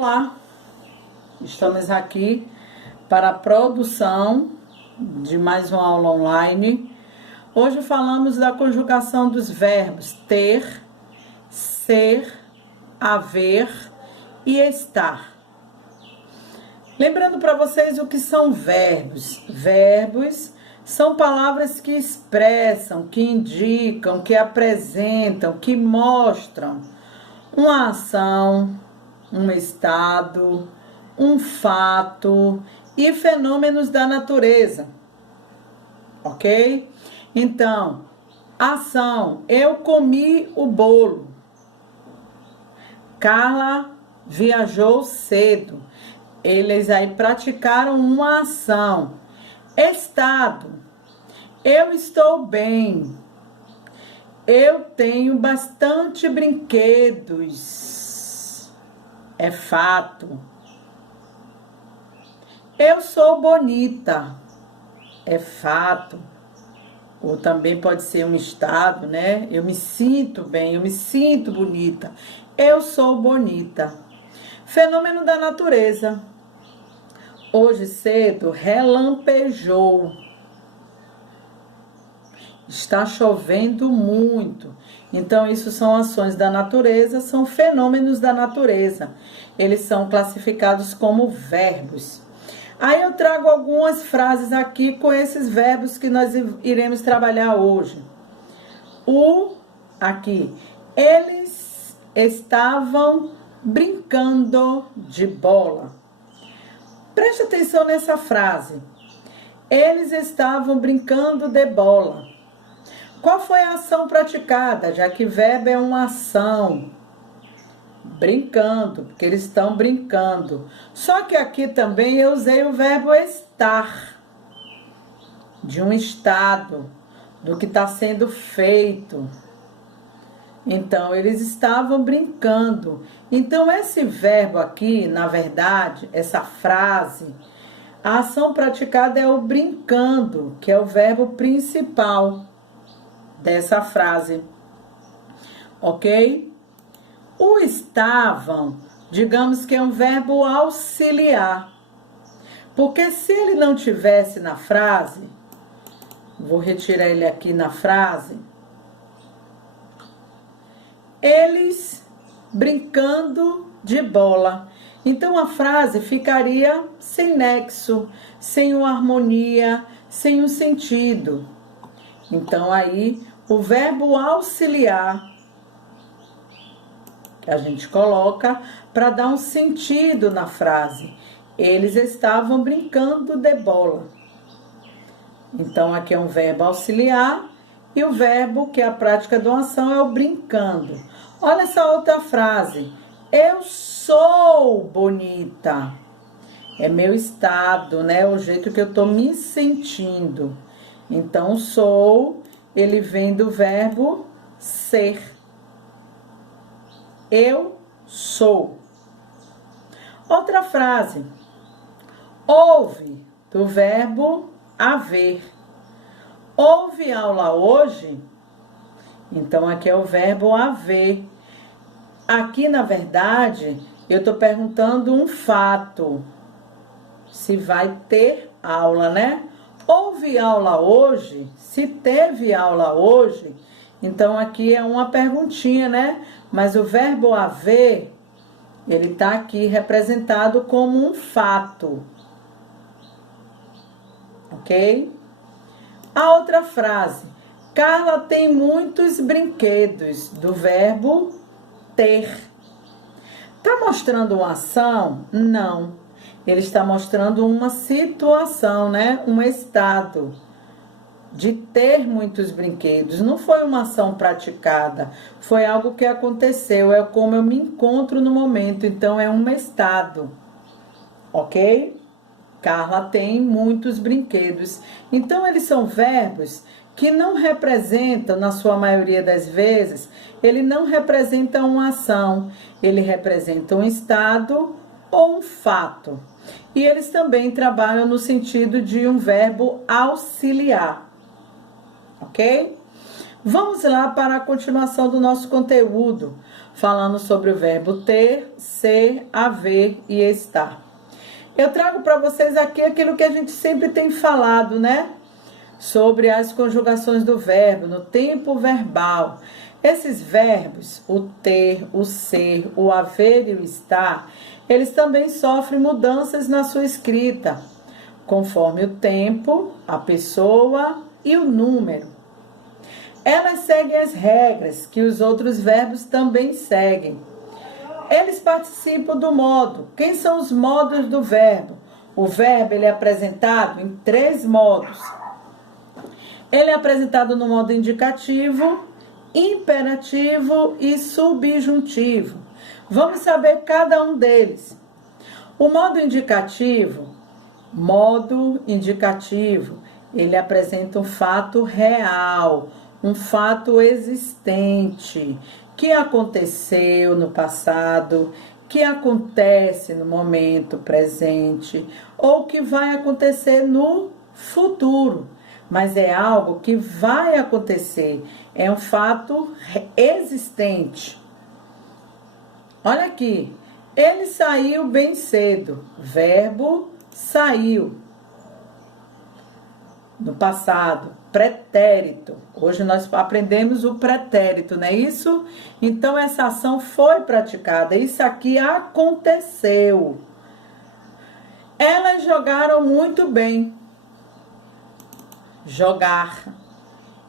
Olá, estamos aqui para a produção de mais uma aula online. Hoje falamos da conjugação dos verbos ter, ser, haver e estar. Lembrando para vocês o que são verbos. Verbos são palavras que expressam, que indicam, que apresentam, que mostram uma ação, um estado, um fato e fenômenos da natureza, ok? Então, ação, eu comi o bolo. Carla viajou cedo. Eles aí praticaram uma ação. Estado, eu estou bem. Eu tenho bastante brinquedos. É fato. Eu sou bonita. É fato. Ou também pode ser um estado, né? Eu me sinto bem, eu me sinto bonita. Eu sou bonita. Fenômeno da natureza. Hoje cedo relampejou. Está chovendo muito. Então, isso são ações da natureza, são fenômenos da natureza. Eles são classificados como verbos. Aí eu trago algumas frases aqui com esses verbos que nós iremos trabalhar hoje. Aqui, eles estavam brincando de bola. Preste atenção nessa frase. Eles estavam brincando de bola. Qual foi a ação praticada? Já que verbo é uma ação. Brincando, porque eles estão brincando. Só que aqui também eu usei o verbo estar. De um estado, do que está sendo feito. Então, eles estavam brincando. Então, esse verbo aqui, na verdade, essa frase, a ação praticada é o brincando, que é o verbo principal dessa frase, ok? O estavam, digamos que é um verbo auxiliar, porque se ele não tivesse na frase, vou retirar ele aqui na frase, eles brincando de bola. Então a frase ficaria sem nexo, sem uma harmonia, sem um sentido. Então, aí, o verbo auxiliar, que a gente coloca para dar um sentido na frase. Eles estavam brincando de bola. Então, aqui é um verbo auxiliar e o verbo, que é a prática de uma ação, é o brincando. Olha essa outra frase. Eu sou bonita. É meu estado, né? O jeito que eu tô me sentindo. Então, sou, ele vem do verbo ser. Eu sou. Outra frase. Houve, do verbo haver. Houve aula hoje? Então, aqui é o verbo haver. Aqui, na verdade, eu estou perguntando um fato. Se vai ter aula, né? Houve aula hoje? Se teve aula hoje? Então, aqui é uma perguntinha, né? Mas o verbo haver, ele está aqui representado como um fato. Ok? A outra frase. Carla tem muitos brinquedos, do verbo ter. Está mostrando uma ação? Não. Ele está mostrando uma situação, né? Um estado de ter muitos brinquedos. Não foi uma ação praticada, foi algo que aconteceu, é como eu me encontro no momento, então é um estado, ok? Carla tem muitos brinquedos. Então, eles são verbos que não representam, na sua maioria das vezes, ele não representa uma ação, ele representa um estado ou um fato. E eles também trabalham no sentido de um verbo auxiliar, ok? Vamos lá para a continuação do nosso conteúdo. falando sobre o verbo ter, ser, haver e estar. Eu trago para vocês aqui aquilo que a gente sempre tem falado, né? Sobre as conjugações do verbo, no tempo verbal. Esses verbos, o ter, o ser, o haver e o estar, eles também sofrem mudanças na sua escrita, conforme o tempo, a pessoa e o número. Elas seguem as regras que os outros verbos também seguem. Eles participam do modo. Quem são os modos do verbo? O verbo ele é apresentado em 3 modos. Ele é apresentado no modo indicativo, imperativo e subjuntivo. Vamos saber cada um deles. O modo indicativo, ele apresenta um fato real, um fato existente, que aconteceu no passado, que acontece no momento presente, ou que vai acontecer no futuro. Mas é algo que vai acontecer, é um fato existente. Olha aqui, ele saiu bem cedo, verbo saiu. No passado, pretérito. Hoje nós aprendemos o pretérito, não é isso? Então essa ação foi praticada, isso aqui aconteceu. Elas jogaram muito bem. Jogar,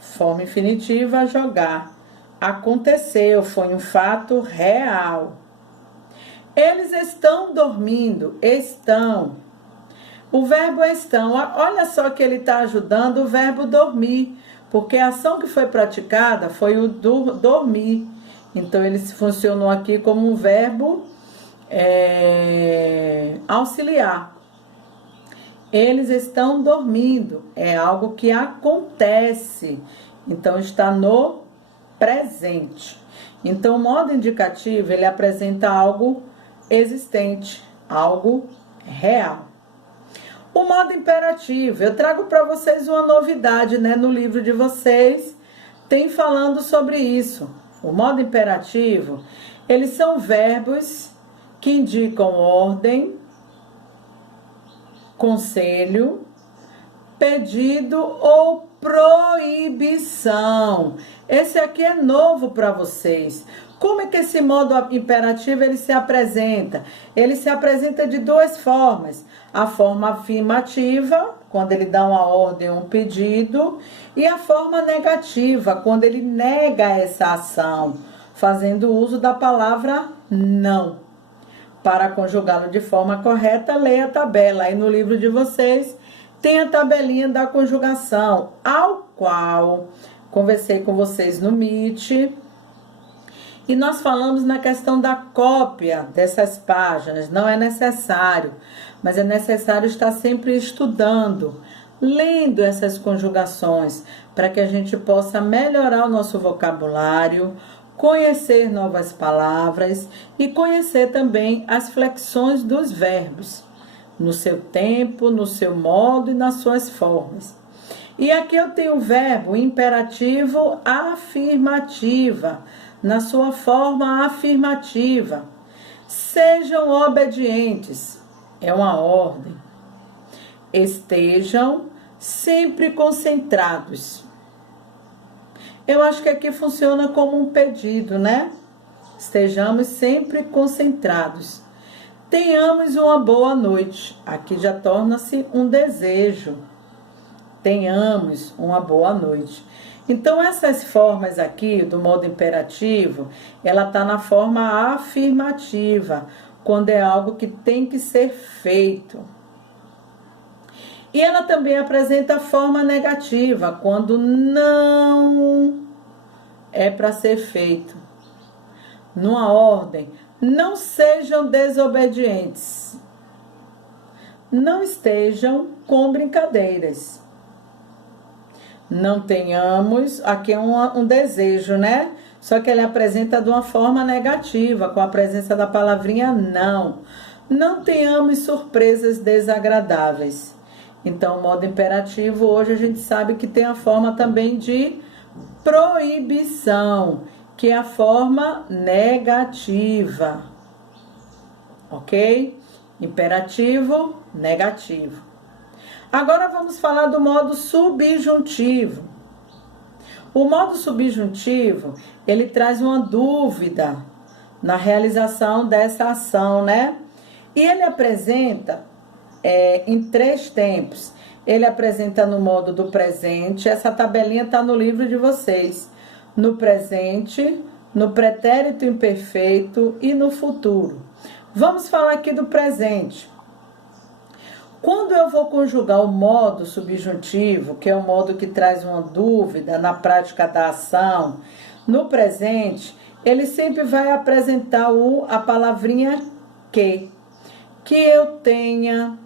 forma infinitiva, jogar. Aconteceu, foi um fato real. Eles estão dormindo, estão. O verbo estão, olha só que ele está ajudando o verbo dormir, porque a ação que foi praticada foi o dormir. Então ele funcionou aqui como um verbo auxiliar. Eles estão dormindo, é algo que acontece, então está no presente. Então o modo indicativo ele apresenta algo existente, algo real. O modo imperativo, eu trago para vocês uma novidade, né? No livro de vocês tem falando sobre isso. O modo imperativo, eles são verbos que indicam ordem, conselho, pedido ou proibição. Esse aqui é novo para vocês. Como é que esse modo imperativo ele se apresenta? Ele se apresenta de 2 formas. A forma afirmativa, quando ele dá uma ordem ou um pedido, e a forma negativa, quando ele nega essa ação, fazendo uso da palavra não. Para conjugá-lo de forma correta, leia a tabela. Aí no livro de vocês tem a tabelinha da conjugação, ao qual conversei com vocês no Meet. E nós falamos na questão da cópia dessas páginas. Não é necessário, mas é necessário estar sempre estudando, lendo essas conjugações, para que a gente possa melhorar o nosso vocabulário, conhecer novas palavras e conhecer também as flexões dos verbos, no seu tempo, no seu modo e nas suas formas. E aqui eu tenho o verbo imperativo afirmativa, na sua forma afirmativa. Sejam obedientes, é uma ordem. Estejam sempre concentrados. Eu acho que aqui funciona como um pedido, né? Estejamos sempre concentrados. Tenhamos uma boa noite. Aqui já torna-se um desejo. Tenhamos uma boa noite. Então, essas formas aqui, do modo imperativo, ela está na forma afirmativa, quando é algo que tem que ser feito. E ela também apresenta a forma negativa, quando não é para ser feito. Numa ordem, não sejam desobedientes. Não estejam com brincadeiras. Não tenhamos, aqui é um desejo, né? Só que ele apresenta de uma forma negativa, com a presença da palavrinha não. Não tenhamos surpresas desagradáveis. Então, o modo imperativo, hoje a gente sabe que tem a forma também de proibição. que é a forma negativa. Ok? Imperativo, negativo. Agora vamos falar do modo subjuntivo. O modo subjuntivo, ele traz uma dúvida na realização dessa ação, né? E ele apresenta em 3 tempos. Ele apresenta no modo do presente, essa tabelinha está no livro de vocês. No presente, no pretérito imperfeito e no futuro. Vamos falar aqui do presente. Quando eu vou conjugar o modo subjuntivo, que é o modo que traz uma dúvida na prática da ação, no presente, ele sempre vai apresentar a palavrinha que eu tenha,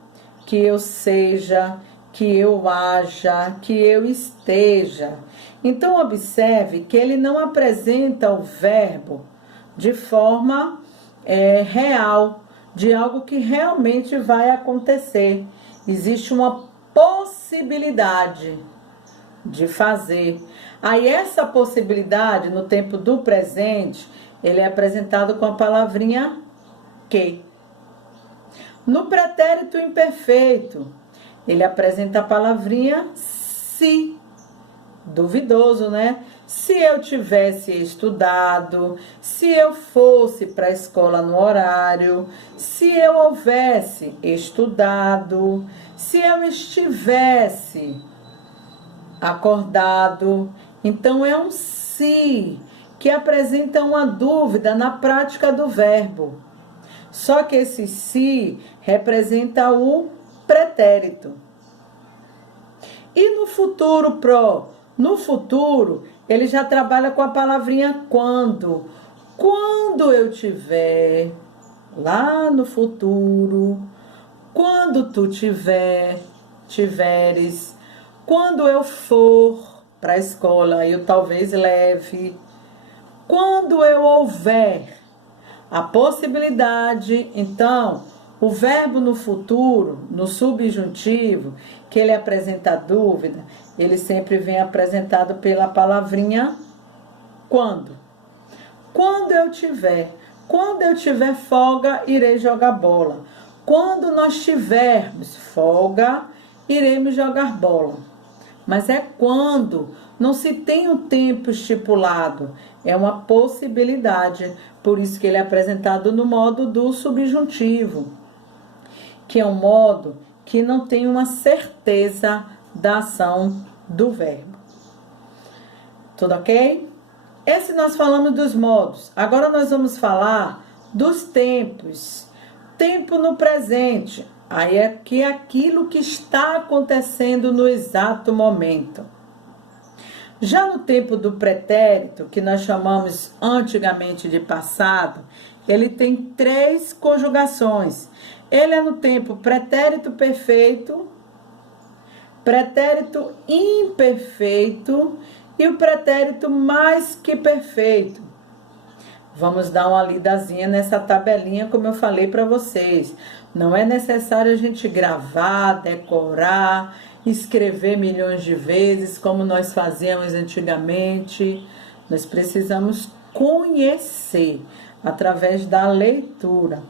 que eu seja, que eu haja, que eu esteja. Então, observe que ele não apresenta o verbo de forma real, de algo que realmente vai acontecer. Existe uma possibilidade de fazer. Aí essa possibilidade, no tempo do presente, ele é apresentado com a palavrinha que. No pretérito imperfeito, ele apresenta a palavrinha se. Duvidoso, né? Se eu tivesse estudado, se eu fosse para a escola no horário, se eu houvesse estudado, se eu estivesse acordado. Então é um se que apresenta uma dúvida na prática do verbo. Só que esse se representa o pretérito. E no futuro no futuro, ele já trabalha com a palavrinha quando. Quando eu tiver, lá no futuro, quando tu tiveres, quando eu for para a escola, eu talvez leve, quando eu houver a possibilidade. Então, o verbo no futuro, no subjuntivo, que ele apresenta a dúvida, ele sempre vem apresentado pela palavrinha quando. Quando eu tiver folga, irei jogar bola. Quando nós tivermos folga, iremos jogar bola. Mas é quando, não se tem um tempo estipulado, é uma possibilidade. Por isso que ele é apresentado no modo do subjuntivo, que é um modo que não tem uma certeza da ação do verbo. Tudo ok? Esse nós falamos dos modos. Agora nós vamos falar dos tempos. Tempo no presente. Aí é que é aquilo que está acontecendo no exato momento. Já no tempo do pretérito, que nós chamamos antigamente de passado, ele tem 3 conjugações. Ele é no tempo pretérito perfeito, pretérito imperfeito e o pretérito mais que perfeito. Vamos dar uma lidazinha nessa tabelinha, como eu falei para vocês. Não é necessário a gente gravar, decorar, escrever milhões de vezes, como nós fazíamos antigamente. Nós precisamos conhecer através da leitura.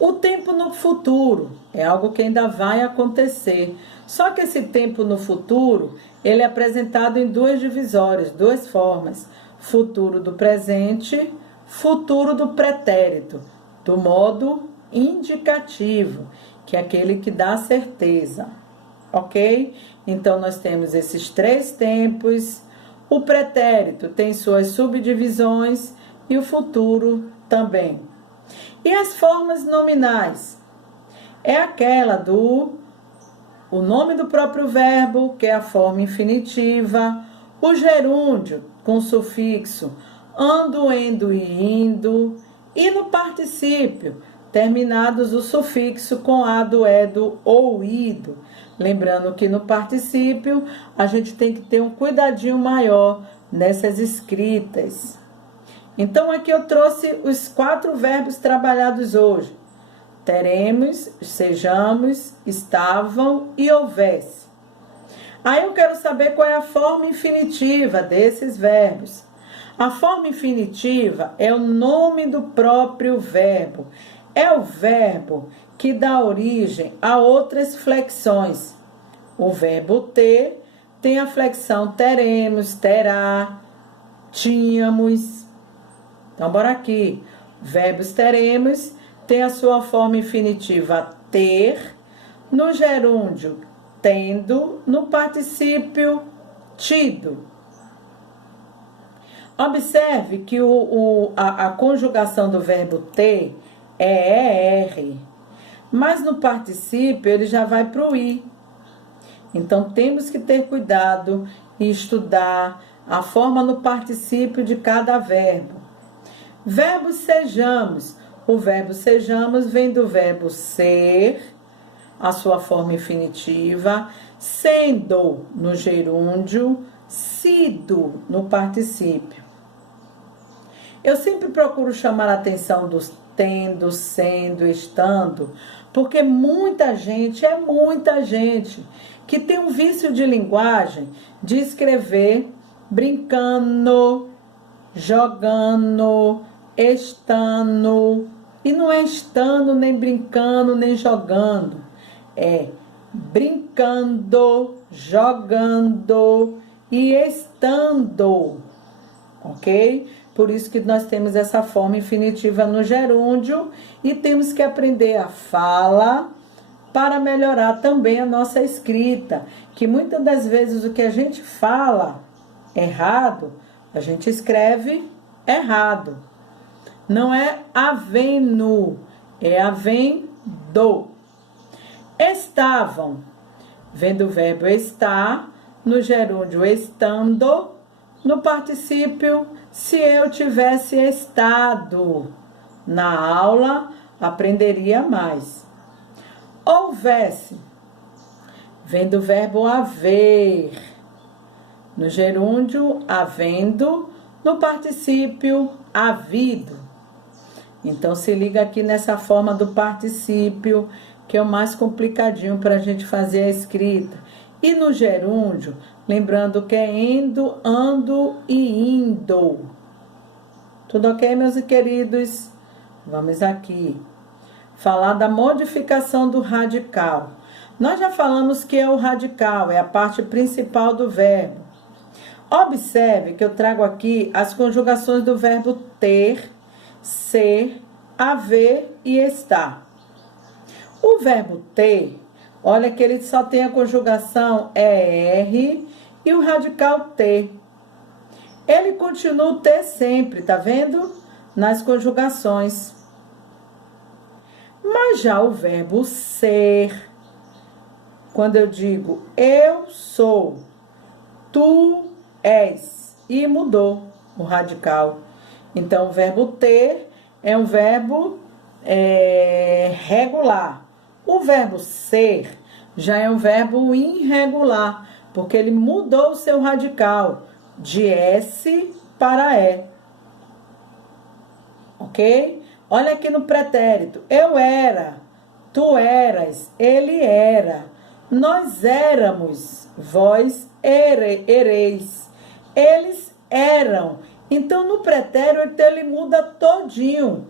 O tempo no futuro é algo que ainda vai acontecer. Só que esse tempo no futuro, ele é apresentado em 2 divisórias, 2 formas. Futuro do presente, futuro do pretérito, do modo indicativo, que é aquele que dá certeza. Ok? Então, nós temos esses 3 tempos. O pretérito tem suas subdivisões e o futuro também. E as formas nominais? É aquela o nome do próprio verbo, que é a forma infinitiva, o gerúndio, com sufixo ando, endo e indo, e no particípio, terminados o sufixo com ado, edo ou ido. Lembrando que no particípio, a gente tem que ter um cuidadinho maior nessas escritas. Então, aqui eu trouxe os 4 verbos trabalhados hoje. Teremos, sejamos, estavam e houvesse. Aí eu quero saber qual é a forma infinitiva desses verbos. A forma infinitiva é o nome do próprio verbo. É o verbo que dá origem a outras flexões. O verbo ter tem a flexão teremos, terá, tínhamos. Então, bora aqui. Verbos teremos tem a sua forma infinitiva ter, no gerúndio tendo, no particípio tido. Observe que a conjugação do verbo ter é ER, mas no particípio ele já vai para o I. Então temos que ter cuidado e estudar a forma no particípio de cada verbo. Verbo sejamos. O verbo sejamos vem do verbo ser, a sua forma infinitiva, sendo no gerúndio, sido no particípio. Eu sempre procuro chamar a atenção dos tendo, sendo, estando, porque muita gente, que tem um vício de linguagem de escrever brincando, jogando, estando. E não é estando, nem brincando, nem jogando. É brincando, jogando e estando. Ok? Por isso que nós temos essa forma infinitiva no gerúndio e temos que aprender a fala para melhorar também a nossa escrita. Que muitas das vezes o que a gente fala errado, a gente escreve errado. Não é havendo, é havendo. Estavam, vem do verbo estar, no gerúndio estando, no particípio, se eu tivesse estado na aula, aprenderia mais. Houvesse, vem do verbo haver, no gerúndio havendo, no particípio havido. Então se liga aqui nessa forma do particípio, que é o mais complicadinho para a gente fazer a escrita. E no gerúndio, lembrando que é indo, ando e indo. Tudo ok, meus queridos? Vamos aqui falar da modificação do radical. Nós já falamos que é o radical, é a parte principal do verbo. Observe que eu trago aqui as conjugações do verbo ter, ser, haver e estar. O verbo ter, olha que ele só tem a conjugação ER e o radical ter. Ele continua o ter sempre, tá vendo? Nas conjugações. Mas já o verbo ser, quando eu digo eu sou, tu és, e mudou o radical. Então, o verbo ter é um verbo regular. O verbo ser já é um verbo irregular, porque ele mudou o seu radical de S para E. Ok? Olha aqui no pretérito. Eu era, tu eras, ele era, nós éramos, vós ereis, eles eram. Então, no pretérito, ele muda todinho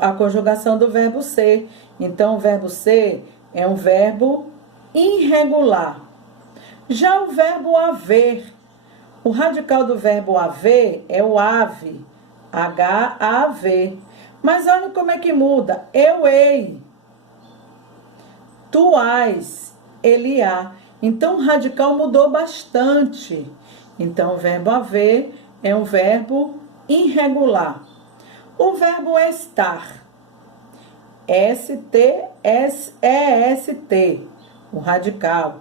a conjugação do verbo ser. Então, o verbo ser é um verbo irregular. Já o verbo haver, o radical do verbo haver é o ave, H-A-V. Mas olha como é que muda. Eu hei, tu hás, ele há. Então, o radical mudou bastante. Então, o verbo haver é um verbo irregular. O verbo estar, S-T-S-E-S-T, o radical.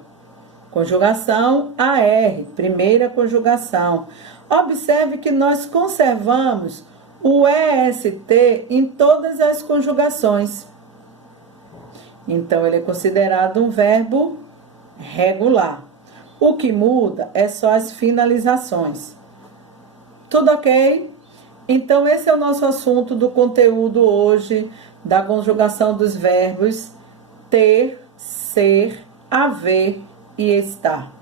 Conjugação AR, primeira conjugação. Observe que nós conservamos o EST em todas as conjugações. Então, ele é considerado um verbo regular. O que muda é só as finalizações. Tudo ok? Então, esse é o nosso assunto do conteúdo hoje, da conjugação dos verbos ter, ser, haver e estar.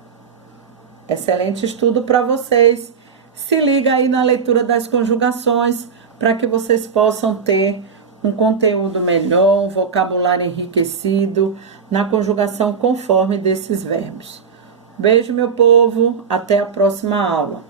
Excelente estudo para vocês. Se liga aí na leitura das conjugações para que vocês possam ter um conteúdo melhor, um vocabulário enriquecido na conjugação conforme desses verbos. Beijo, meu povo. Até a próxima aula.